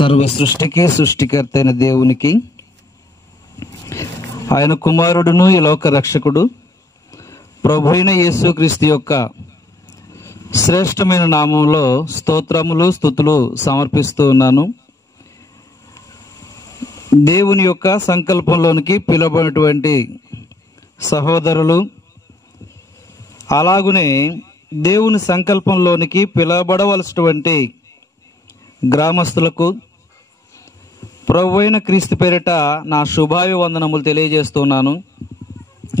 సర్వ సృష్టికి సృష్టికర్త అయిన దేవునికి, ఆయన కుమారుడును ఈ లోక రక్షకుడు ప్రభు అయిన యేసుక్రీస్తు యొక్క శ్రేష్టమైన నామంలో స్తోత్రములు స్తుతులు సమర్పిస్తూ ఉన్నాను. దేవుని యొక్క సంకల్పంలోనికి పిలువబడినటువంటి సహోదరులు, అలాగునే దేవుని సంకల్పంలోనికి పిలువబడవలసినటువంటి గ్రామస్తులకు ప్రభు అయిన క్రీస్తు పేరిట నా శుభాభివందనములు తెలియజేస్తున్నాను.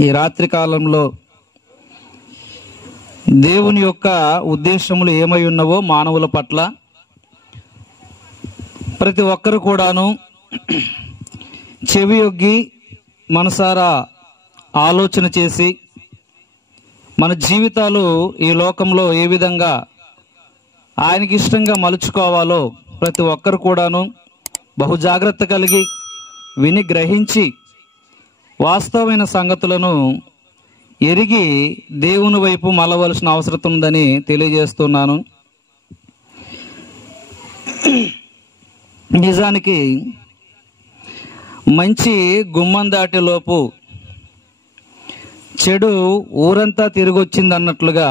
ఈ రాత్రి కాలంలో దేవుని యొక్క ఉద్దేశములు ఏమై ఉన్నవో మానవుల పట్ల ప్రతి ఒక్కరు కూడాను చెవియొగ్గి మనసారా ఆలోచన చేసి మన జీవితాలు ఈ లోకంలో ఏ విధంగా ఆయనకి ఇష్టంగా మలుచుకోవాలో ప్రతి ఒక్కరు కూడాను బహు జాగ్రత్త కలిగి విని గ్రహించి వాస్తవమైన సంగతులను ఎరిగి దేవుని వైపు మళ్ళవలసిన అవసరం ఉందని తెలియజేస్తున్నాను. నిజానికి మంచి గుమ్మం దాటేలోపు చెడు ఊరంతా తిరిగొచ్చింది అన్నట్లుగా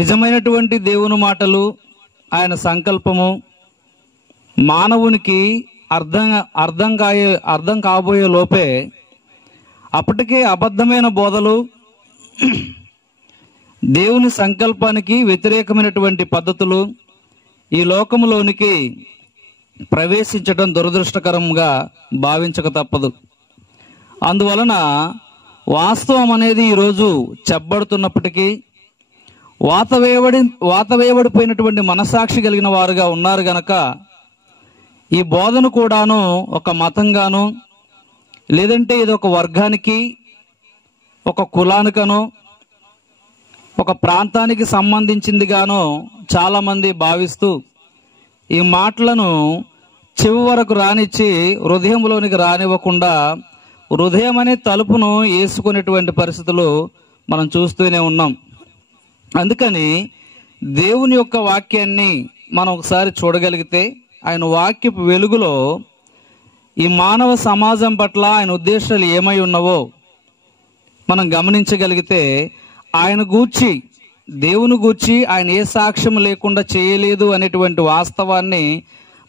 నిజమైనటువంటి దేవుని మాటలు, ఆయన సంకల్పము మానవునికి అర్థం కాబోయే లోపే అప్పటికే అబద్ధమైన బోధలు, దేవుని సంకల్పానికి వ్యతిరేకమైనటువంటి పద్ధతులు ఈ లోకములోనికి ప్రవేశించడం దురదృష్టకరంగా భావించక తప్పదు. అందువలన వాస్తవం అనేది ఈరోజు చెప్పబడుతున్నప్పటికీ వాతవేయబడిపోయినటువంటి మనసాక్షి కలిగిన వారుగా ఉన్నారు గనక ఈ బోధను కూడాను ఒక మతంగాను, లేదంటే ఇది ఒక వర్గానికి, ఒక కులానికనో, ఒక ప్రాంతానికి సంబంధించిందిగానో చాలా మంది భావిస్తూ ఈ మాటలను చివరి వరకు రానిచ్చి హృదయంలోనికి రానివ్వకుండా హృదయం అనే తలుపును వేసుకునేటువంటి పరిస్థితులు మనం చూస్తూనే ఉన్నాం. అందుకని దేవుని యొక్క వాక్యాన్ని మనం ఒకసారి చూడగలిగితే, ఆయన వాక్యపు వెలుగులో ఈ మానవ సమాజం పట్ల ఆయన ఉద్దేశాలు ఏమై ఉన్నవో మనం గమనించగలిగితే, ఆయన గూర్చి, దేవుని గూర్చి ఆయన ఏ సాక్ష్యం లేకుండా చేయలేదు అనేటువంటి వాస్తవాన్ని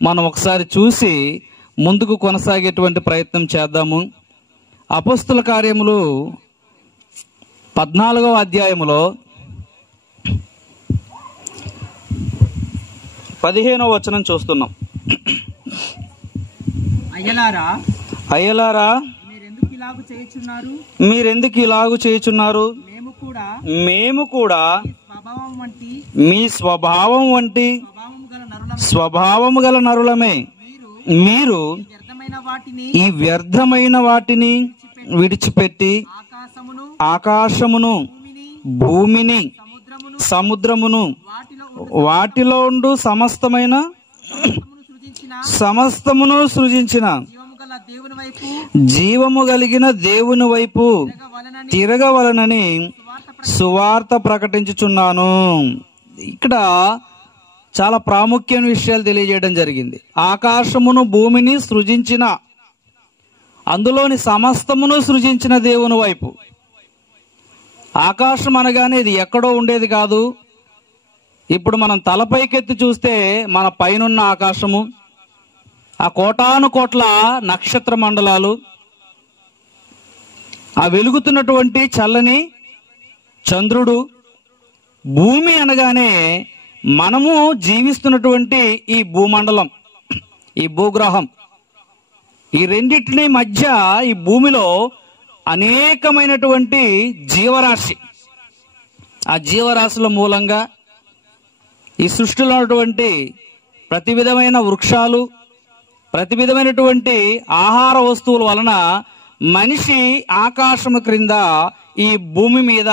మనం ఒకసారి చూసి ముందుకు కొనసాగేటువంటి ప్రయత్నం చేద్దాము. అపోస్తుల కార్యములు 14వ అధ్యాయములో 15వ వచనం చూస్తున్నాం. అయ్యలారా మీరెందుకు ఇలాగు చేయుచున్నారు? మేము కూడా మీ స్వభావం వంటి స్వభావము గల నరులమే. మీరు ఈ వ్యర్థమైన వాటిని విడిచిపెట్టి ఆకాశమును, భూమిని, సముద్రమును, వాటిలో ఉండు సమస్తమును సృజించిన జీవము కలిగిన దేవుని వైపు తిరగవలనని సువార్త ప్రకటించుచున్నాను. ఇక్కడ చాలా ప్రాముఖ్యమైన విషయాలు తెలియజేయడం జరిగింది. ఆకాశమును, భూమిని సృజించిన, అందులోని సమస్తమును సృజించిన దేవుని వైపు. ఆకాశం అనగానే ఇది ఎక్కడో ఉండేది కాదు. ఇప్పుడు మనం తలపైకెత్తి చూస్తే మన పైనున్న ఆకాశము, ఆ కోటాను కోట్ల నక్షత్ర మండలాలు, ఆ వెలుగుతున్నటువంటి చల్లని చంద్రుడు, భూమి అనగానే మనము జీవిస్తున్నటువంటి ఈ భూమండలం, ఈ భూగ్రహం, ఈ రెండింటిని మధ్య ఈ భూమిలో అనేకమైనటువంటి జీవరాశి, ఆ జీవరాశుల మూలంగా ఈ సృష్టిలో ఉన్నటువంటి ప్రతి విధమైన వృక్షాలు, ప్రతి విధమైనటువంటి ఆహార వస్తువుల వలన మనిషి ఆకాశము క్రింద ఈ భూమి మీద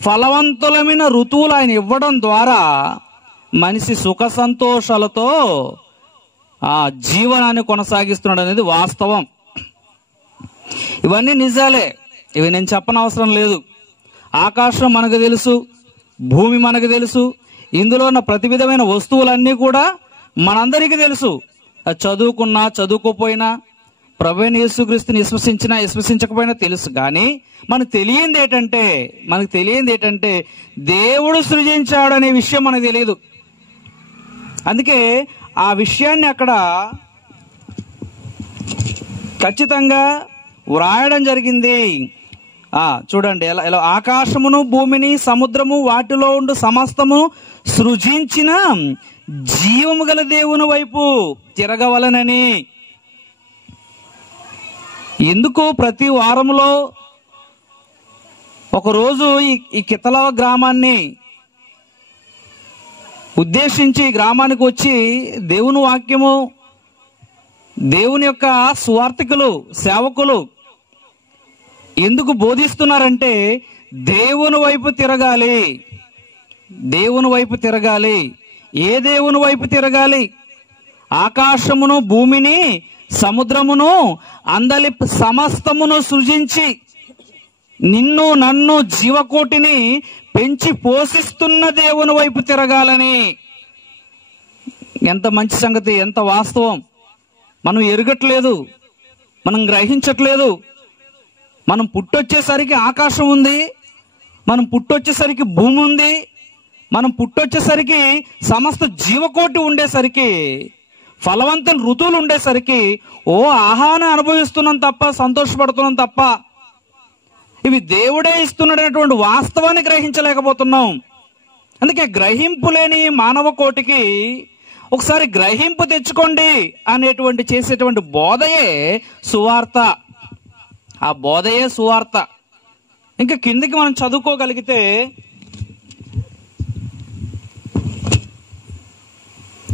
ఫలవంతులమైన ఋతువులు ఆయన ఇవ్వడం ద్వారా మనిషి సుఖ సంతోషాలతో ఆ జీవనాన్ని కొనసాగిస్తున్నాడు అనేది వాస్తవం. ఇవన్నీ నిజాలే, ఇవి నేను చెప్పనవసరం లేదు. ఆకాశం మనకు తెలుసు, భూమి మనకు తెలుసు, ఇందులో ఉన్న ప్రతి విధమైన వస్తువులన్నీ కూడా మనందరికీ తెలుసు. చదువుకున్నా చదువుకోపోయినా, ప్రభువైన యేసుక్రీస్తుని విశ్వసించినా విశ్వసించకపోయినా తెలుసు. కానీ మనకు తెలియంది ఏంటంటే దేవుడు సృజించాడనే విషయం మనకు తెలియదు. అందుకే ఆ విషయాన్ని అక్కడ ఖచ్చితంగా వ్రాయడం జరిగింది. చూడండి ఎలా ఆకాశమును భూమిని సముద్రము వాటిలో ఉండు సమస్తము సృజించిన జీవము గల దేవుని వైపు తిరగవలనని. ఎందుకు ప్రతి వారంలో ఒకరోజు ఈ కితలవ గ్రామాన్ని ఉద్దేశించి గ్రామానికి వచ్చి దేవుని వాక్యము, దేవుని యొక్క సువార్తికులు, సేవకులు ఎందుకు బోధిస్తున్నారంటే దేవుని వైపు తిరగాలి. దేవుని వైపు తిరగాలి. ఏ దేవుని వైపు తిరగాలి? ఆకాశమును భూమిని సముద్రమును అందలి సమస్తమును సృజించి నిన్ను నన్ను జీవకోటిని పెంచి పోషిస్తున్న దేవుని వైపు తిరగాలని. ఎంత మంచి సంగతి, ఎంత వాస్తవం! మనం ఎరగట్లేదు, మనం గ్రహించట్లేదు. మనం పుట్టొచ్చేసరికి ఆకాశం ఉంది, మనం పుట్టొచ్చేసరికి భూమి ఉంది, మనం పుట్టొచ్చేసరికి సమస్త జీవకోటి ఉండేసరికి, ఫలవంతమైన ఋతువులు ఉండేసరికి ఆహారం అనుభవిస్తున్నాం తప్ప, సంతోషపడుతున్నాం తప్ప, ఇవి దేవుడే ఇస్తున్నాడనేటువంటి వాస్తవాన్ని గ్రహించలేకపోతున్నాం. అందుకే గ్రహింపు లేని మానవ కోటికి ఒకసారి గ్రహింపు తెచ్చుకోండి అనేటువంటి చేసేటువంటి బోధయే సువార్త. ఆ బోధయే సువార్త. ఇంకా కిందికి మనం చదువుకోగలిగితే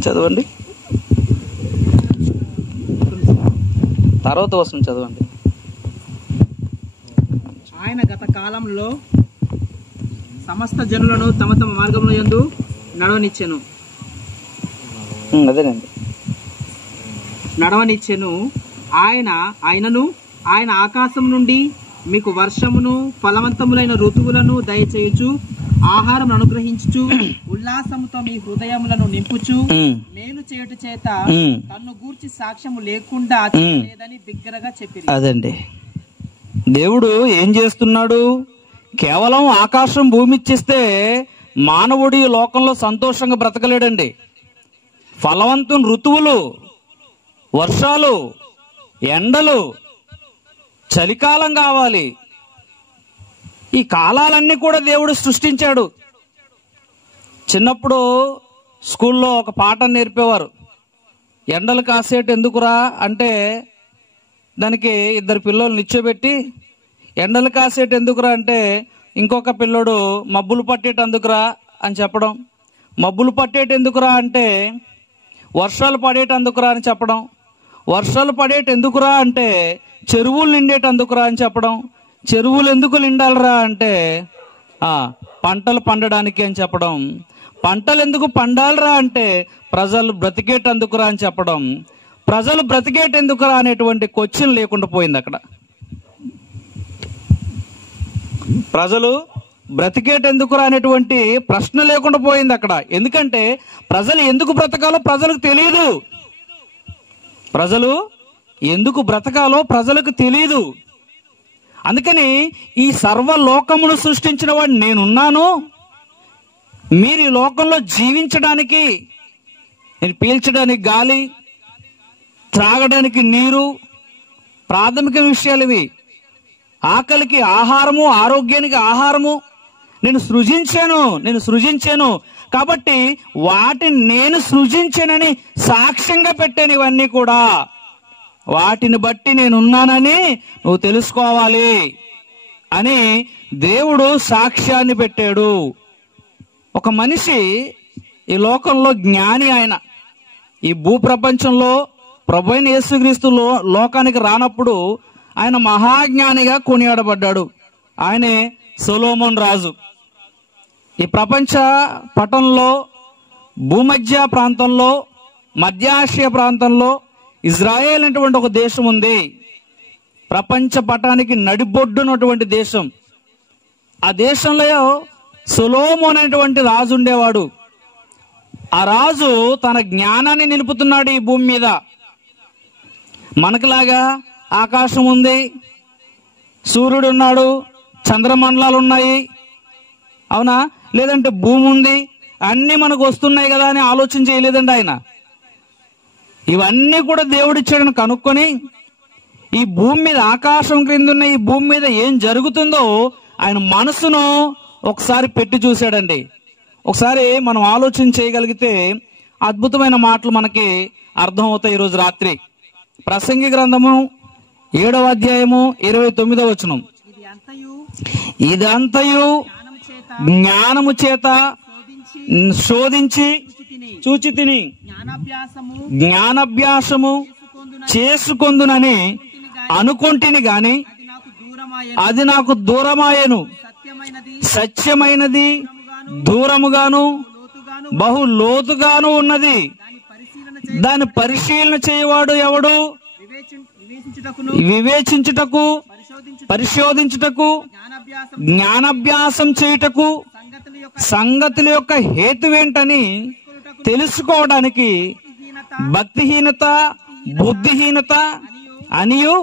చదవండి, తర్వాత వస్తుంది చదవండి. ఆయన గత కాలంలో సమస్త జనులను తమ తమ మార్గంలో యందు నడవనిచ్చెను. ఆయన ఆకాశం నుండి మీకు వర్షమును ఫలవంతములైన ఋతువులను దయచేయుచు ఆహారం అనుగ్రహించుచు ఉల్లాసముతో మీ హృదయములను నింపుచు మేలు చేయుట చేత తన్ను గూర్చి సాక్ష్యము లేకుండా లేదని బిగ్గరగా చెప్పిరి. అదండి, దేవుడు ఏం చేస్తున్నాడు? కేవలం ఆకాశం భూమి ఇచ్చిస్తే మానవుడి లోకంలో సంతోషంగా బ్రతకలేడండి. ఫలవంతుని ఋతువులు, వర్షాలు, ఎండలు, చలికాలం కావాలి. ఈ కాలాలన్నీ కూడా దేవుడు సృష్టించాడు. చిన్నప్పుడు స్కూల్లో ఒక పాఠం నేర్పేవారు. ఎండలు కాసేటు ఎందుకురా అంటే దానికి ఇద్దరు పిల్లలు నిచ్చోబెట్టి, ఎండలు కాసేటు ఎందుకురా అంటే ఇంకొక పిల్లోడు మబ్బులు పట్టేటందుకురా అని చెప్పడం, మబ్బులు పట్టేటెందుకురా అంటే వర్షాలు పడేటందుకురా అని చెప్పడం, వర్షాలు పడేటెందుకురా అంటే చెరువులు నిండేటందుకురా అని చెప్పడం, చెరువులు ఎందుకు నిండాలరా అంటే పంటలు పండడానికి అని చెప్పడం, పంటలు ఎందుకు పండాలరా అంటే ప్రజలు బ్రతికేటందుకురా అని చెప్పడం, ప్రజలు బ్రతికేటెందుకురా అనేటువంటి క్వశ్చన్ లేకుండా పోయింది అక్కడ. ప్రజలు బ్రతికేటెందుకురా అనేటువంటి ప్రశ్న లేకుండా పోయింది అక్కడ. ఎందుకంటే ప్రజలు ఎందుకు బ్రతకాలో ప్రజలకు తెలియదు. ప్రజలు ఎందుకు బ్రతకాలో ప్రజలకు తెలియదు. అందుకని ఈ సర్వలోకమును సృష్టించిన వాడు నేనున్నాను, మీరు ఈ లోకంలో జీవించడానికి, నేను పీల్చడానికి గాలి, త్రాగడానికి నీరు, ప్రాథమిక విషయాలు ఇవి. ఆకలికి ఆహారము, ఆరోగ్యానికి ఆహారము నేను సృజించాను కాబట్టి వాటిని నేను సృజించానని సాక్ష్యంగా పెట్టాను. ఇవన్నీ కూడా వాటిని బట్టి నేనున్నానని నువ్వు తెలుసుకోవాలి అని దేవుడు సాక్ష్యాన్ని పెట్టాడు. ఒక మనిషి ఈ లోకంలో జ్ఞాని, ఆయన ఈ భూప్రపంచంలో ప్రభువైన యేసుక్రీస్తు లోకానికి రానప్పుడు ఆయన మహాజ్ఞానిగా కొనియాడబడ్డాడు. ఆయనే సొలొమోను రాజు. ఈ ప్రపంచ పటంలో భూమధ్య ప్రాంతంలో, మధ్య ఆసియా ప్రాంతంలో ఇజ్రాయేల్ అనేటువంటి ఒక దేశం ఉంది. ప్రపంచ పటానికి నడిబొడ్డునటువంటి దేశం. ఆ దేశంలో సొలొమోను అనేటువంటి రాజు ఉండేవాడు. ఆ రాజు తన జ్ఞానాన్ని నిలుపుతున్నాడు ఈ భూమి మీద. మనకులాగా ఆకాశం ఉంది, సూర్యుడు ఉన్నాడు, చంద్రమండలాలు ఉన్నాయి, అవునా? లేదంటే భూమి ఉంది, అన్ని మనకు వస్తున్నాయి కదా అని ఆలోచన చేయలేదండి ఆయన. ఇవన్నీ కూడా దేవుడిచ్చాడని కనుక్కొని ఈ భూమి మీద, ఆకాశం క్రింద ఉన్న ఈ భూమి మీద ఏం జరుగుతుందో ఆయన మనసును ఒకసారి పెట్టి చూశాడండి. ఒకసారి మనం ఆలోచన చేయగలిగితే అద్భుతమైన మాటలు మనకి అర్థం అవుతాయి. ఈరోజు రాత్రి ప్రసంగి గ్రంథము 7వ అధ్యాయము 29వ వచనం. ఇదంతయు జ్ఞానము చేత శోధించి చూచి తిని జ్ఞానాభ్యాసము చేసుకొందునని అనుకొంటిని గాని అది నాకు దూరమాయెను. సత్యమైనది దూరముగాను బహు లోతుగాను ఉన్నది. దాని పరిశీలన చేయవాడు ఎవడు? వివేచించుటకు, పరిశోధించుటకు, జ్ఞానాభ్యాసం చేయుటకు, సంగతుల యొక్క హేతువేంటని తెలుసుకోవడానికి భక్తిహీనత, బుద్ధిహీనత అనియు,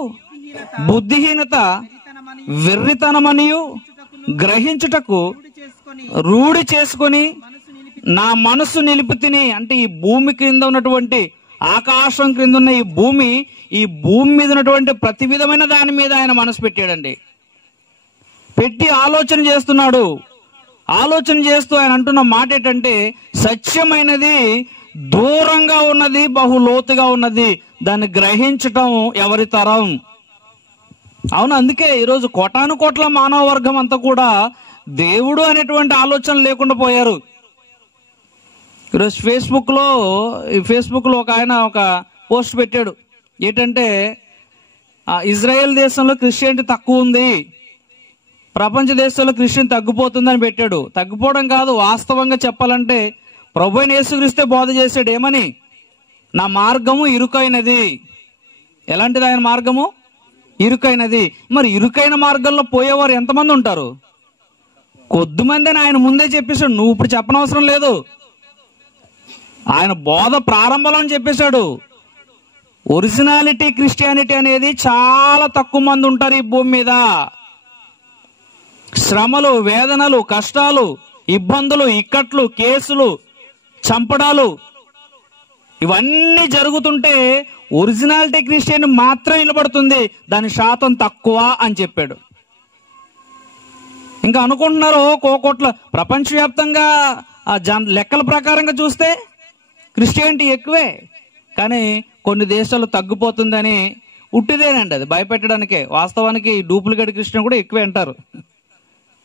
బుద్ధిహీనత వెర్రితనమనియు గ్రహించుటకు రూఢి చేసుకొని నా మనసు నిలిపి తిని. అంటే ఈ భూమి క్రింద ఉన్నటువంటి, ఆకాశం క్రింద ఉన్న ఈ భూమి మీద ఉన్నటువంటి ప్రతి విధమైన దాని మీద ఆయన మనసు పెట్టాడండి. పెట్టి ఆలోచన చేస్తున్నాడు. ఆలోచన చేస్తూ ఆయన అంటున్న మాట ఏంటంటే, సత్యమైనది దూరంగా ఉన్నది, బహు లోతుగా ఉన్నది, దాన్ని గ్రహించటం ఎవరి తరం? అవును, అందుకే ఈరోజు కోటాను కోట్ల మానవ వర్గం అంతా కూడా దేవుడు అనేటువంటి ఆలోచన లేకుండా పోయారు. ఈరోజు ఫేస్బుక్ లో ఒక ఆయన ఒక పోస్ట్ పెట్టాడు. ఏంటంటే, ఇజ్రాయెల్ దేశంలో క్రిస్టియానిటీ తక్కువ ఉంది, ప్రపంచ దేశాల్లో క్రిస్టియన్ తగ్గిపోతుందని పెట్టాడు. తగ్గిపోవడం కాదు, వాస్తవంగా చెప్పాలంటే ప్రభువైన యేసుక్రీస్తే బోధ చేశాడు. ఏమని? నా మార్గము ఇరుకైనది. ఎలాంటిది ఆయన మార్గము? ఇరుకైనది. మరి ఇరుకైన మార్గంలో పోయేవారు ఎంతమంది ఉంటారు? కొద్దిమంది అని ఆయన ముందే చెప్పేశాడు. నువ్వు ఇప్పుడు చెప్పనవసరం లేదు. ఆయన బోధ ప్రారంభంలో చెప్పేశాడు. ఒరిజినాలిటీ క్రిస్టియానిటీ అనేది చాలా తక్కువ మంది ఉంటారు ఈ భూమి మీద. శ్రమలు, వేదనలు, కష్టాలు, ఇబ్బందులు, ఇక్కట్లు, కేసులు, చంపడాలు ఇవన్నీ జరుగుతుంటే ఒరిజినాలిటీ క్రిస్టియన్ మాత్రం నిలబడుతుంది, దాని శాతం తక్కువ అని చెప్పాడు. ఇంకా అనుకుంటున్నారు కోట్ల ప్రపంచవ్యాప్తంగా లెక్కల ప్రకారంగా చూస్తే క్రిస్టియానిటీ ఎక్కువే, కానీ కొన్ని దేశాలు తగ్గిపోతుందని ఉట్టిదేనండి, అది భయపెట్టడానికే. వాస్తవానికి డూప్లికేట్ క్రిస్టియన్ కూడా ఎక్కువే అంటారు,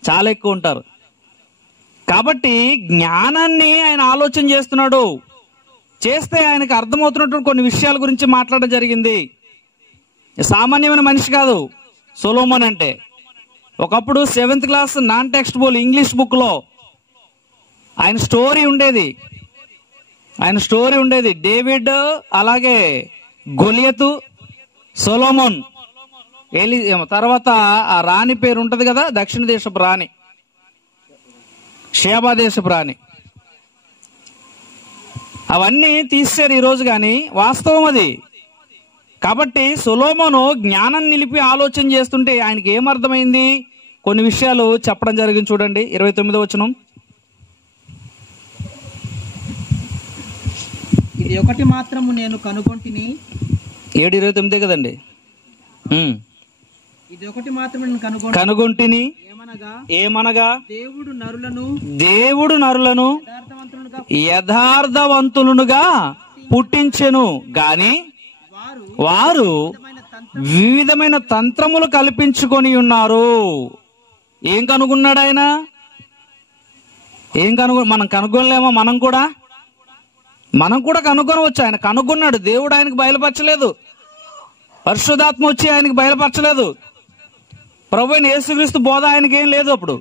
చాలా ఎక్కువ ఉంటారు. కాబట్టి జ్ఞానాన్ని ఆయన ఆలోచన చేస్తున్నాడు. చేస్తే ఆయనకు అర్థమవుతున్నటువంటి కొన్ని విషయాల గురించి మాట్లాడడం జరిగింది. సామాన్యమైన మనిషి కాదు సొలొమోన్ అంటే. ఒకప్పుడు 7th class non text book English book లో ఆయన స్టోరీ ఉండేది. డేవిడ్, అలాగే గొలియతు, సొలొమోన్, తర్వాత ఆ రాణి పేరు ఉంటది కదా, దక్షిణ దేశపు రాణి, షేబా దేశపు రాణి. అవన్నీ తీసేశారు ఈరోజు, కానీ వాస్తవం అది. కాబట్టి సొలొమోను జ్ఞానం నిలిపి ఆలోచన చేస్తుంటే ఆయనకి ఏమర్థమైంది? కొన్ని విషయాలు చెప్పడం జరిగింది. చూడండి 29వ వచనం. ఇది ఒకటి మాత్రము నేను కనుగొంటిని. 7:29 కదండి. ఇది ఒకటి మాత్రమే నేను కనుగొంటిని. ఏమనగా దేవుడు నరులను యథార్థవంతులుగా పుట్టించెను గాని వారు వివిధమైన తంత్రములు కల్పించుకొని ఉన్నారు. ఏం కనుగొన్నాడు ఆయన? మనం కనుగొనలేమో? మనం కూడా కనుగొనవచ్చు. ఆయన కనుగొన్నాడు. దేవుడు ఆయనకు బయలుపరచలేదు, పరిశుద్ధాత్మ వచ్చి ఆయనకు బయలుపరచలేదు. ప్రభువైన యేసుక్రీస్తు బోధ ఆయనకి ఏం లేదు. అప్పుడు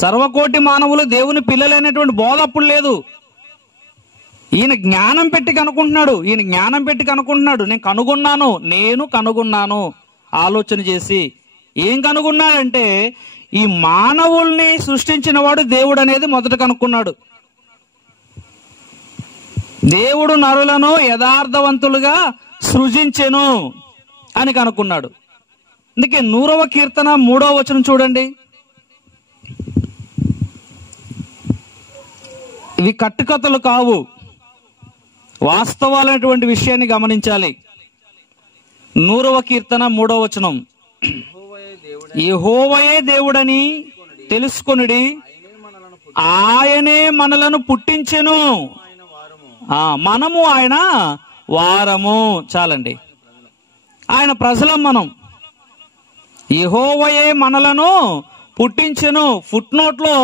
సర్వకోటి మానవులు దేవుని పిల్లలైనటువంటి బోధ అప్పుడు లేదు. ఈయన జ్ఞానం పెట్టి కనుక్కుంటున్నాడు. నేను కనుగొన్నాను ఆలోచన చేసి. ఏం కనుగొన్నాడంటే, ఈ మానవుల్ని సృష్టించిన వాడు దేవుడు అనేది మొదట కనుక్కున్నాడు. దేవుడు నరులను యథార్థవంతులుగా సృజించెను అని కనుక్కున్నాడు. అందుకే 100వ కీర్తన 3వ వచనం చూడండి. ఇవి కట్టుకథలు కావు, వాస్తవాలైనటువంటి విషయాన్ని గమనించాలి. 100వ కీర్తన 3వ వచనం, యెహోవాయే దేవుడని తెలుసుకొనుడి, ఆయనే మనలను పుట్టించెను, మనము ఆయన వారము. చాలండి, ఆయన ప్రజలం మనం. యెహోవాయే మనలను పుట్టించెను. ఫుట్ నోట్ లో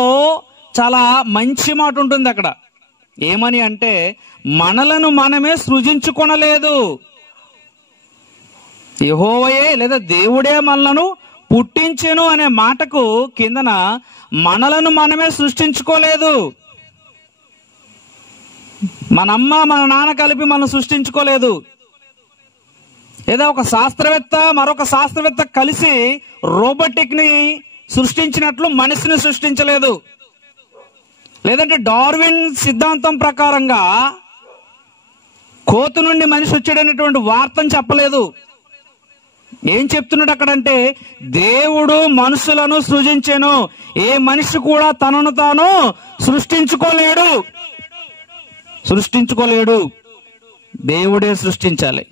చాలా మంచి మాట ఉంటుంది అక్కడ. ఏమని అంటే, మనలను మనమే సృజించుకొనలేదు. యెహోవాయే లేదా దేవుడే మనలను పుట్టించెను అనే మాటకు కిందన మనలను మనమే సృష్టించుకోలేదు. మనమ్మ మన నాన్న కలిపి మనం సృష్టించుకోలేదు. లేదా ఒక శాస్త్రవేత్త మరొక శాస్త్రవేత్త కలిసి రోబోటిక్ ని సృష్టించినట్లు మనిషిని సృష్టించలేదు. లేదంటే డార్విన్ సిద్ధాంతం ప్రకారంగా కోతు నుండి మనిషి వచ్చాడనేటువంటి వార్తను చెప్పలేదు. ఏం చెప్తున్నాడు అక్కడంటే, దేవుడు మనుషులను సృజించెను. ఏ మనిషి కూడా తనను తాను సృష్టించుకోలేడు, దేవుడే సృష్టించాలి.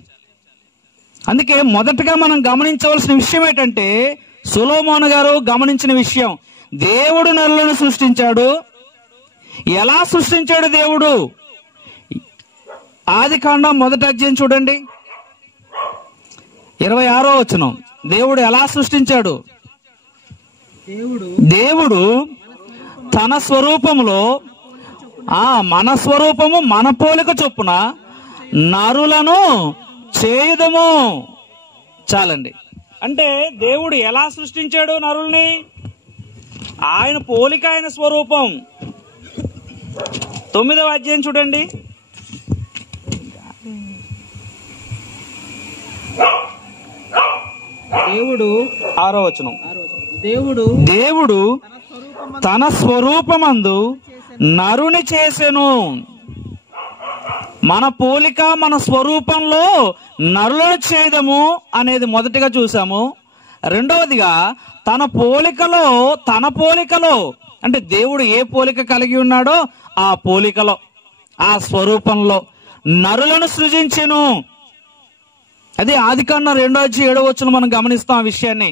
అందుకే మొదటగా మనం గమనించవలసిన విషయం ఏంటంటే, సొలొమోను గారు గమనించిన విషయం, దేవుడు నరులను సృష్టించాడు. ఎలా సృష్టించాడు దేవుడు? ఆదికాండం 1వ అధ్యాయం చూడండి, 26వ వచనం. దేవుడు ఎలా సృష్టించాడు? దేవుడు తన స్వరూపములో, మన స్వరూపము మన పోలిక చొప్పున నరులను చేయుదము. చాలండి. అంటే దేవుడు ఎలా సృష్టించాడు నరుల్ని? ఆయన పోలిక, ఆయన స్వరూపం. 9వ అధ్యాయం చూడండి, దేవుడు 6వ వచనం. దేవుడు తన స్వరూపమందు నరుని చేసెను. మన పోలిక మన స్వరూపంలో నరులను చేయదము అనేది మొదటిగా చూసాము. రెండవదిగా తన పోలికలో అంటే దేవుడు ఏ పోలిక కలిగి ఉన్నాడో ఆ పోలికలో, ఆ స్వరూపంలో నరులను సృజించెను. అదే ఆదికాండం 2:7 వచనం మనం గమనిస్తాం ఆ విషయాన్ని.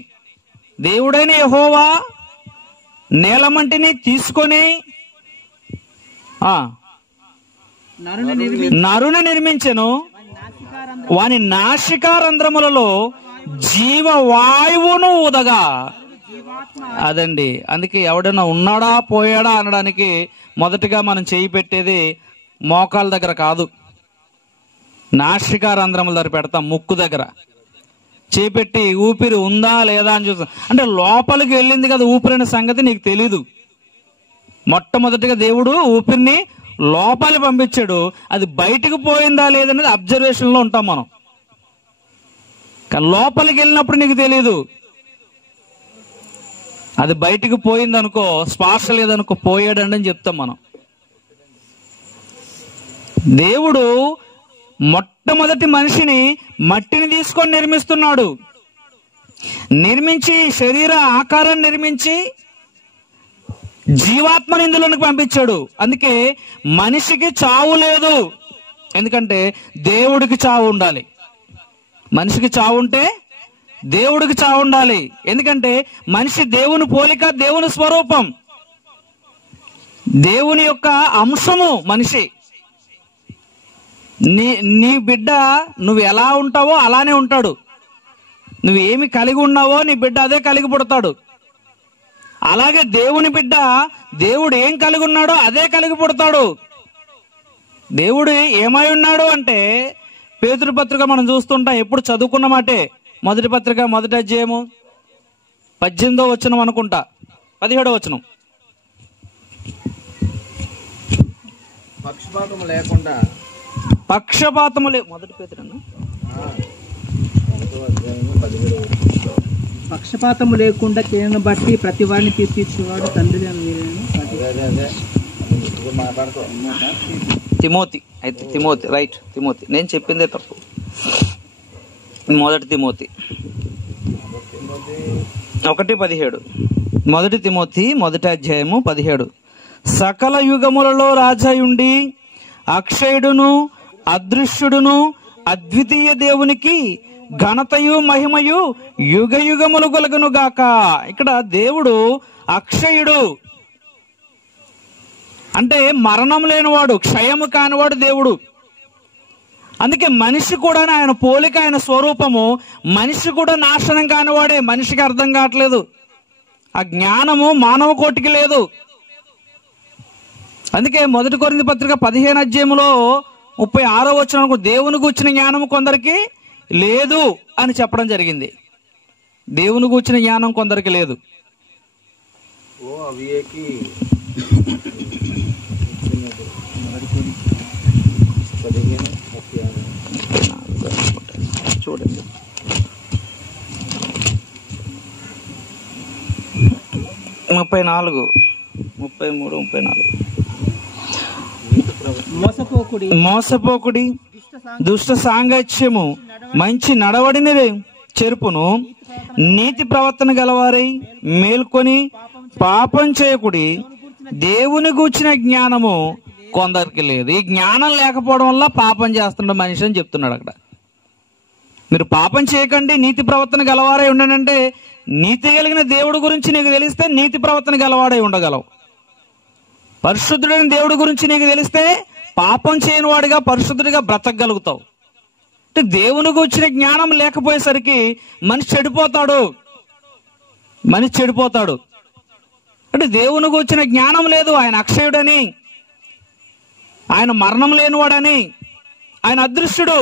దేవుడైన యెహోవా నేలమంటిని తీసుకొని నరుని నిర్మించెను, వాని నాసికారంధ్రములలో జీవవాయువును ఊదగా. అదండి, అందుకే ఎవడైనా ఉన్నాడా పోయాడా అనడానికి మొదటిగా మనం చేయి పెట్టేది మోకాల దగ్గర కాదు, నాసికారంధ్రముల దగ్గర పెడతాం, ముక్కు దగ్గర చేపెట్టి ఊపిరి ఉందా లేదా అని చూస్తాం. అంటే లోపలికి వెళ్ళింది కదా ఊపిరి అనే సంగతి నీకు తెలీదు. మొట్టమొదటిగా దేవుడు ఊపిరిని లోపలి పంపించాడు, అది బయటకు పోయిందా లేదనేది అబ్జర్వేషన్ లో ఉంటాం మనం. కానీ లోపలికి వెళ్ళినప్పుడు నీకు తెలీదు. అది బయటకు పోయిందనుకో, శ్వాస లేదనుకో, పోయాడండి అని చెప్తాం మనం. దేవుడు మొట్టమొదటి మనిషిని మట్టిని తీసుకొని నిర్మిస్తున్నాడు. నిర్మించి శరీర ఆకారాన్ని నిర్మించి జీవాత్మని ఇందులోనికి పంపించాడు. అందుకే మనిషికి చావు లేదు, ఎందుకంటే దేవుడికి చావు ఉండాలి. మనిషికి చావు ఉంటే దేవుడికి చావు ఉండాలి. ఎందుకంటే మనిషి దేవుని పోలిక, దేవుని స్వరూపం, దేవుని యొక్క అంశము మనిషి. నీ బిడ్డ నువ్వు ఎలా ఉంటావో అలానే ఉంటాడు. నువ్వేమి కలిగి ఉన్నావో నీ బిడ్డ అదే కలిగి పుడతాడు. అలాగే దేవుని బిడ్డ దేవుడు ఏం కలిగి ఉన్నాడో అదే కలిగి పుడతాడు. దేవుడు ఏమై ఉన్నాడు అంటే, పేతురు పత్రిక మనం చూస్తుంటాం, ఎప్పుడు చదువుకున్న మాటే. మొదటి పత్రిక 1వ అధ్యాయము 18వ వచనం అనుకుంటా, 17వ వచనం. పక్షపాతము మొదటి పేతురు పక్షపాతము లేకుండా చేయను బట్టి ప్రతి వారిని తీర్చిచ్చేవాడు తండ్రి అని మీరేను. తిమోతి, అయితే తిమోతి, రైట్, తిమోతి, నేను చెప్పిందే తప్పు. మొదటి తిమోతి 1:17, మొదటి తిమోతి 1:17. సకల యుగములలో రాజాయుండి అక్షయుడును అదృశ్యుడును అద్వితీయ దేవునికి ఘనతయు మహిమయు యుగ యుగములు కలుగును గాక. ఇక్కడ దేవుడు అక్షయుడు అంటే మరణం లేనివాడు, క్షయము కానివాడు దేవుడు. అందుకే మనిషి కూడా ఆయన పోలిక, ఆయన స్వరూపము. మనిషి కూడా నాశనం కానివాడే. మనిషికి అర్థం కావట్లేదు, ఆ జ్ఞానము మానవ కోటికి లేదు. అందుకే 1 కొరింథీ పత్రిక 15:36 దేవుని గూర్చిన జ్ఞానం కొందరికి లేదు అని చెప్పడం జరిగింది. దేవుని గూర్చిన జ్ఞానం కొందరికి లేదు. చూడండి, ముప్పై 33-34. మోసపోకుడి, దుష్ట సాంగత్యము మంచి నడవడిని చెరుపును, నీతి ప్రవర్తన గలవారై మేల్కొని పాపం చేయకుడి, దేవుని గూర్చిన జ్ఞానము కొందరికి లేదు. ఈ జ్ఞానం లేకపోవడం వల్ల పాపం చేస్తున్న మనిషి అని చెప్తున్నాడు అక్కడ. మీరు పాపం చేయకండి, నీతి ప్రవర్తన గలవారై ఉండండి అంటే, నీతి కలిగిన దేవుడి గురించి నీకు తెలిస్తే నీతి ప్రవర్తన గలవాడై ఉండగలవు. పరిశుద్ధుడైన దేవుడి గురించి నీకు తెలిస్తే పాపం చేయని వాడిగా పరిశుద్ధుడిగా బ్రతకగలుగుతావు. అంటే దేవుని గురించిన జ్ఞానం లేకపోయేసరికి మనిషి చెడిపోతాడు. అంటే దేవుని గురించిన జ్ఞానం లేదు. ఆయన అక్షయుడని, ఆయన మరణం లేనివాడని, ఆయన అదృశ్యుడు,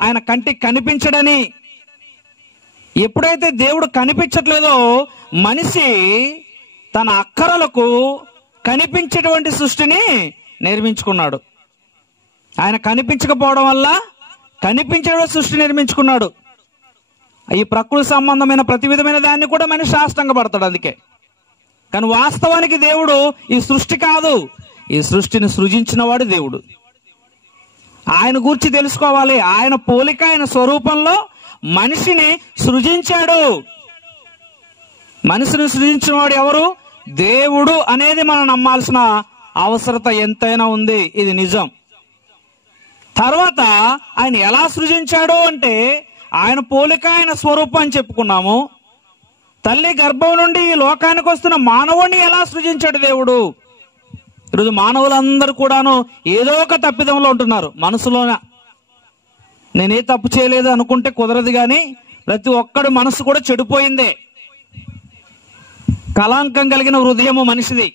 ఆయన కంటికి కనిపించడని. ఎప్పుడైతే దేవుడు కనిపించట్లేదో మనిషి తన అక్కరలకు కనిపించేటువంటి సృష్టిని నిర్మించుకున్నాడు. ఆయన కనిపించకపోవడం వల్ల కనిపించే సృష్టి నిర్మించుకున్నాడు. ఈ ప్రకృతి సంబంధమైన ప్రతి విధమైన దాన్ని కూడా మనిషి సాష్టంగపడతాడు. అందుకే కానీ వాస్తవానికి దేవుడు ఈ సృష్టి కాదు, ఈ సృష్టిని సృజించిన వాడు దేవుడు. ఆయన గురించి తెలుసుకోవాలి. ఆయన పోలిక, ఆయన స్వరూపంలో మనిషిని సృజించాడు. మనిషిని సృజించిన వాడు ఎవరు? దేవుడు అనేది మనం నమ్మాల్సిన అవసరత ఎంతైనా ఉంది. ఇది నిజం. తర్వాత ఆయన ఎలా సృజించాడు అంటే, ఆయన పోలిక, ఆయన స్వరూపం అని చెప్పుకున్నాము. తల్లి గర్భం నుండి ఈ లోకానికి వస్తున్న మానవుడిని ఎలా సృజించాడు దేవుడు? ఈరోజు మానవులందరూ కూడాను ఏదో ఒక తప్పిదంలో ఉంటున్నారు. మనసులోన నేనే తప్పు చేయలేదు అనుకుంటే కుదరదు, కానీ ప్రతి ఒక్కడు మనసు కూడా చెడిపోయిందే. కళంకం కలిగిన హృదయము మనిషిది.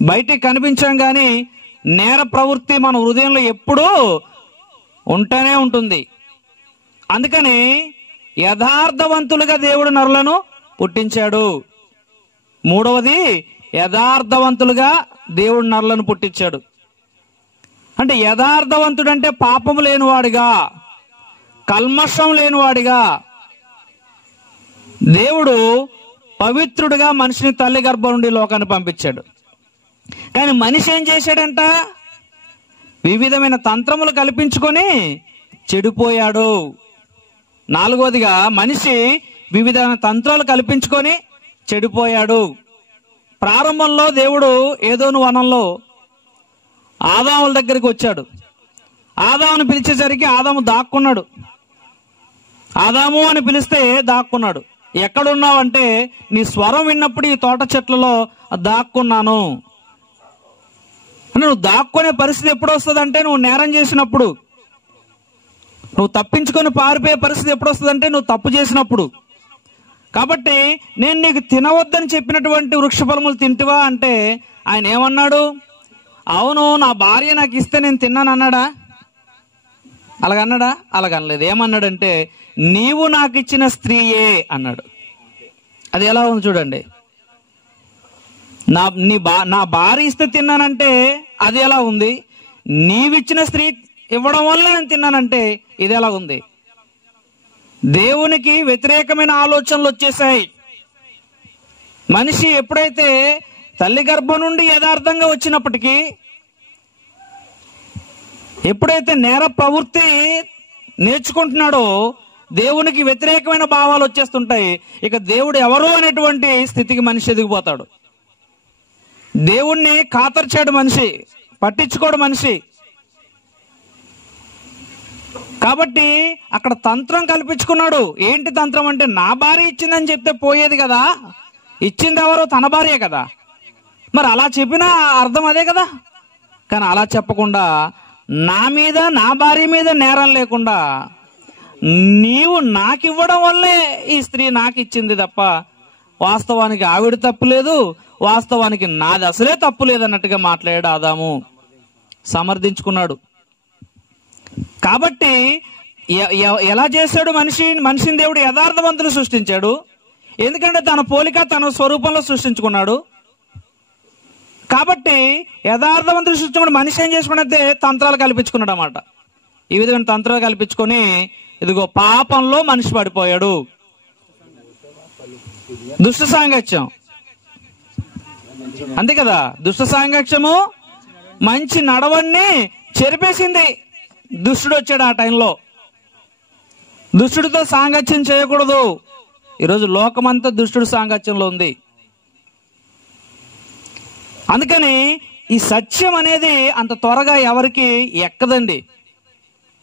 బయటికి కనిపించాం కానీ నేర ప్రవృత్తి మన హృదయంలో ఎప్పుడూ ఉంటూనే ఉంటుంది. అందుకని యథార్థవంతులుగా దేవుడు నరులను పుట్టించాడు. మూడవది, యథార్థవంతులుగా దేవుడు నరులను పుట్టించాడు. అంటే యథార్థవంతుడంటే పాపము లేనివాడిగా, కల్మషం లేనివాడిగా, దేవుడు పవిత్రుడిగా మనిషిని తల్లి గర్భం నుండి లోకాన్ని పంపించాడు. కానీ మనిషి ఏం చేశాడంట? వివిధమైన తంత్రములు కల్పించుకొని చెడిపోయాడు. నాలుగవదిగా, మనిషి వివిధ తంత్రాలు కల్పించుకొని చెడిపోయాడు. ప్రారంభంలో దేవుడు ఏదోను వనంలో ఆదాముల దగ్గరికి వచ్చాడు. ఆదాముని పిలిచేసరికి ఆదాము దాక్కున్నాడు. ఆదాము అని పిలిస్తే దాక్కున్నాడు. ఎక్కడున్నావంటే, నీ స్వరం విన్నప్పుడు ఈ తోట చెట్లలో దాక్కున్నాను. నువ్వు దాక్కునే పరిస్థితి ఎప్పుడు వస్తుందంటే, నువ్వు నేరం చేసినప్పుడు. నువ్వు తప్పించుకొని పారిపోయే పరిస్థితి ఎప్పుడు వస్తుందంటే, నువ్వు తప్పు చేసినప్పుడు. కాబట్టి నేను నీకు తినవద్దని చెప్పినటువంటి వృక్ష ఫలములు తింటివా అంటే, ఆయన ఏమన్నాడు? అవును, నా భార్య నాకు ఇస్తే నేను తిన్నాను అన్నాడా? అలాగన్నాడా? అలాగనలేదు. ఏమన్నాడంటే, నీవు నాకు ఇచ్చిన స్త్రీయే అన్నాడు. అది ఎలా ఉంది చూడండి. నా భార్య ఇస్తే తిన్నానంటే అది ఎలా ఉంది? నీవిచ్చిన స్త్రీ ఇవ్వడం వల్ల నేను తిన్నానంటే ఇది ఎలా ఉంది? దేవునికి వ్యతిరేకమైన ఆలోచనలు వచ్చేసాయి. మనిషి ఎప్పుడైతే తల్లి గర్భం నుండి యథార్థంగా వచ్చినప్పటికీ ఎప్పుడైతే నేర ప్రవృత్తి నేర్చుకుంటున్నాడో దేవునికి వ్యతిరేకమైన భావాలు వచ్చేస్తుంటాయి. ఇక దేవుడు ఎవరు అనేటువంటి స్థితికి మనిషి ఎదిగిపోతాడు. దేవుణ్ణి ఖాతర్చాడు మనిషి, పట్టించుకోడు మనిషి. కాబట్టి అక్కడ తంత్రం కల్పించుకున్నాడు. ఏంటి తంత్రం అంటే, నా భార్య ఇచ్చిందని చెప్తే పోయేది కదా, ఇచ్చింది ఎవరు? తన భార్యే కదా. మరి అలా చెప్పినా అర్థం అదే కదా. కానీ అలా చెప్పకుండా నా మీద, నా భార్య మీద నేరం లేకుండా నీవు నాకివ్వడం వల్లే ఈ స్త్రీ నాకు ఇచ్చింది తప్ప వాస్తవానికి ఆవిడ తప్పులేదు, వాస్తవానికి నాది అసలే తప్పు లేదన్నట్టుగా మాట్లాడాడు ఆదాము. సమర్థించుకున్నాడు. కాబట్టి ఎలా చేశాడు మనిషిని దేవుడు యథార్థవంతులు సృష్టించాడు. ఎందుకంటే తన పోలిక తన స్వరూపంలో సృష్టించుకున్నాడు. కాబట్టి యథార్థవంతులు సృష్టించుకున్న మనిషి ఏం చేసుకున్నట్టే తంత్రాలు కల్పించుకున్నాడు అన్నమాట. ఈ విధమైన తంత్రాలు కల్పించుకొని ఇదిగో పాపంలో మనిషి పడిపోయాడు. దుష్ట సాంగత్యం అంతే కదా. దుష్ట సాంగత్యము మంచి నడవన్ని చెరిపేసింది. దుష్టుడు వచ్చాడు ఆ టైంలో. దుష్టుడితో సాంగత్యం చేయకూడదు. ఈరోజు లోకమంతా దుష్టుడు సాంగత్యంలో ఉంది. అందుకని ఈ సత్యం అనేది అంత త్వరగా ఎవరికి ఎక్కదండి.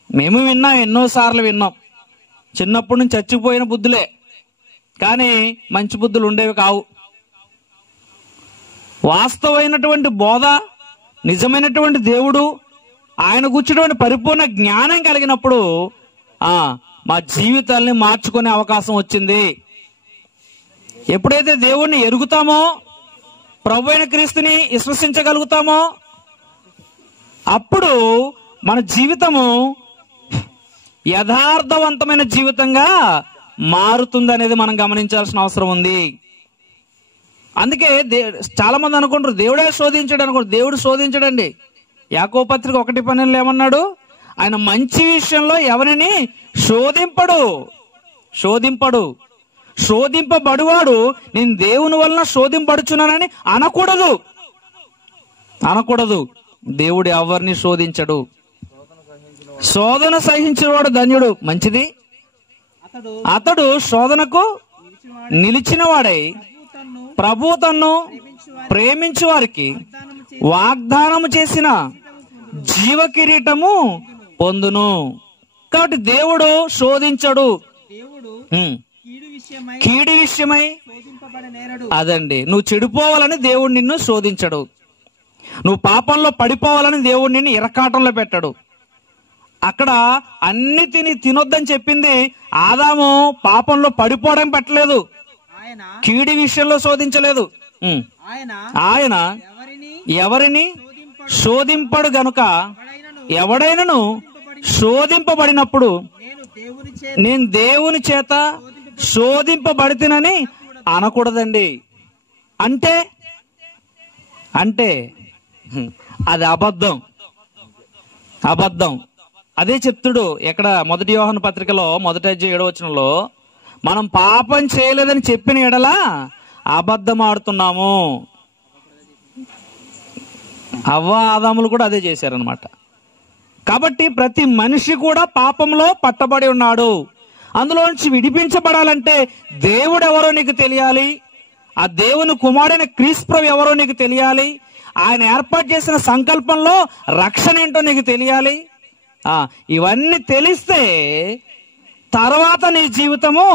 మేము విన్నాం, ఎన్నోసార్లు విన్నాం. చిన్నప్పటి నుంచి చచ్చిపోయిన బుద్ధులే, కానీ మంచి బుద్ధులు ఉండేవి కావు. వాస్తవమైనటువంటి బోధ, నిజమైనటువంటి దేవుడు, ఆయన కూర్చున్నటువంటి పరిపూర్ణ జ్ఞానం కలిగినప్పుడు మా జీవితాల్ని మార్చుకునే అవకాశం వచ్చింది. ఎప్పుడైతే దేవుణ్ణి ఎరుగుతామో, ప్రభు అయిన క్రీస్తుని విశ్వసించగలుగుతామో, అప్పుడు మన జీవితము యథార్థవంతమైన జీవితంగా మారుతుంది అనేది మనం గమనించాల్సిన అవసరం ఉంది. అందుకే చాలా మంది అనుకుంటారు దేవుడే శోధించాడు అనుకుంటారు. దేవుడు శోధించడండి. యాకోబు పత్రిక 1:12 ఏమన్నాడు? ఆయన మంచి విషయంలో ఎవరిని శోధింపడు. శోధింపబడువాడు నేను దేవుని వలన శోధింపడుచున్నానని అనకూడదు. దేవుడు ఎవరిని శోధించడు. శోధన సహించినవాడు ధన్యుడు. మంచిది. అతడు శోధనకు నిలిచిన వాడై ప్రభు తన్ను ప్రేమించు వారికి వాగ్దానము చేసిన జీవ కిరీటము పొందును. కాబట్టి దేవుడు శోధించడు. కీడు విషయమై అదండి, నువ్వు చెడిపోవాలని దేవుడు నిన్ను శోధించడు. నువ్వు పాపంలో పడిపోవాలని దేవుడు నిన్ను ఇరకాటంలో పెట్టాడు. అక్కడ అన్ని తినొద్దని చెప్పింది ఆదాము పాపంలో పడిపోవడం పెట్టలేదు, కీడి విషయంలో శోధించలేదు. ఆయన ఎవరిని శోధింపడు గనుక ఎవడైనను శోధింపబడినప్పుడు నేను దేవుని చేత శోధింపబడితేనని అనకూడదండి. అంటే అది అబద్ధం. అదే చెప్తుడు ఎక్కడ 1 యోహాను పత్రికలో 1:7 మనం పాపం చేయలేదని చెప్పిన ఎడల అబద్ధం ఆడుతున్నాము. అవ్వ ఆదాములు కూడా అదే చేశారనమాట. కాబట్టి ప్రతి మనిషి కూడా పాపంలో పట్టబడి ఉన్నాడు. అందులోంచి విడిపించబడాలంటే దేవుడు ఎవరో నీకు తెలియాలి. ఆ దేవుని కుమారుడైన క్రీస్తు ఎవరో నీకు తెలియాలి. ఆయన ఏర్పాటు చేసిన సంకల్పంలో రక్షణ ఏంటో నీకు తెలియాలి. ఇవన్నీ తెలిస్తే తర్వాత నీ జీవితము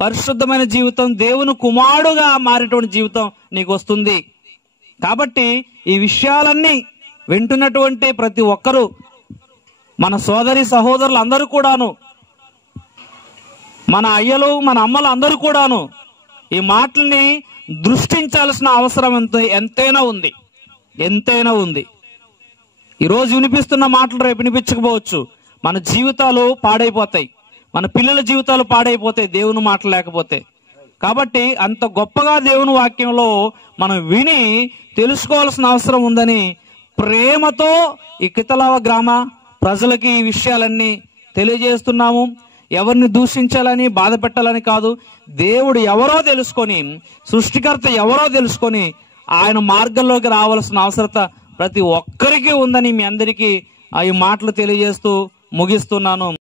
పరిశుద్ధమైన జీవితం, దేవుని కుమారుడుగా మారేటువంటి జీవితం నీకు వస్తుంది. కాబట్టి ఈ విషయాలన్నీ వింటున్నటువంటి ప్రతి ఒక్కరూ, మన సోదరి సహోదరులు అందరూ కూడాను, మన అయ్యలు మన అమ్మలు అందరూ కూడాను ఈ మాటల్ని దృష్టించాల్సిన అవసరం ఎంతైనా ఉంది. ఈరోజు వినిపిస్తున్న మాటలు రేపు వినిపించకపోవచ్చు. మన జీవితాలు పాడైపోతాయి, మన పిల్లల జీవితాలు పాడైపోతాయి దేవుని మాటలు లేకపోతే. కాబట్టి అంత గొప్పగా దేవుని వాక్యంలో మనం విని తెలుసుకోవాల్సిన అవసరం ఉందని ప్రేమతో ఈ కితలావ గ్రామ ప్రజలకి ఈ విషయాలన్నీ తెలియజేస్తున్నాము. ఎవరిని దూషించాలని బాధ పెట్టాలని కాదు. దేవుడు ఎవరో తెలుసుకొని, సృష్టికర్త ఎవరో తెలుసుకొని ఆయన మార్గంలోకి రావాల్సిన అవసరత ప్రతి ఒక్కరికి ఉందని మీ అందరికీ ఈ మాటలు తెలియజేస్తూ ముగిస్తున్నాను.